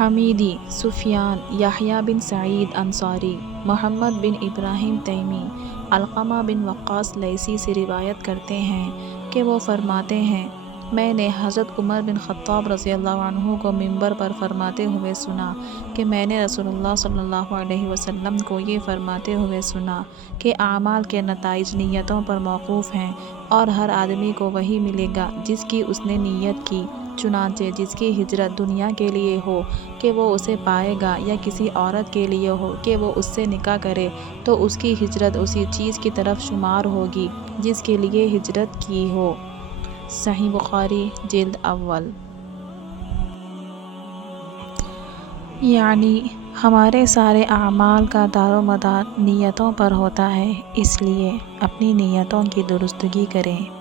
حمیدی، سفیان، یحییٰ بن سعید انصاری، محمد بن ابراہیم تیمی، علقمہ بن وقاص لیثی سے روایت کرتے ہیں کہ وہ فرماتے ہیں میں نے حضرت عمر بن خطاب رضی اللہ عنہ کو منبر پر فرماتے ہوئے سنا کہ میں نے رسول اللہ صلی اللہ علیہ وسلم کو یہ فرماتے ہوئے سنا کہ اعمال کے نتائج نیتوں پر موقوف ہیں اور ہر آدمی کو وہی ملے گا جس کی اس نے نیت کی، چنانچہ جس کی ہجرت دنیا کے لیے ہو کہ وہ اسے پائے گا یا کسی عورت کے لیے ہو کہ وہ اس سے نکاح کرے تو اس کی ہجرت اسی چیز کی طرف شمار ہوگی جس کے لیے ہجرت کی ہو۔ صحیح بخاری جلد اول۔ یعنی ہمارے سارے اعمال کا دار و مدار نیتوں پر ہوتا ہے، اس لیے اپنی نیتوں کی درستگی کریں۔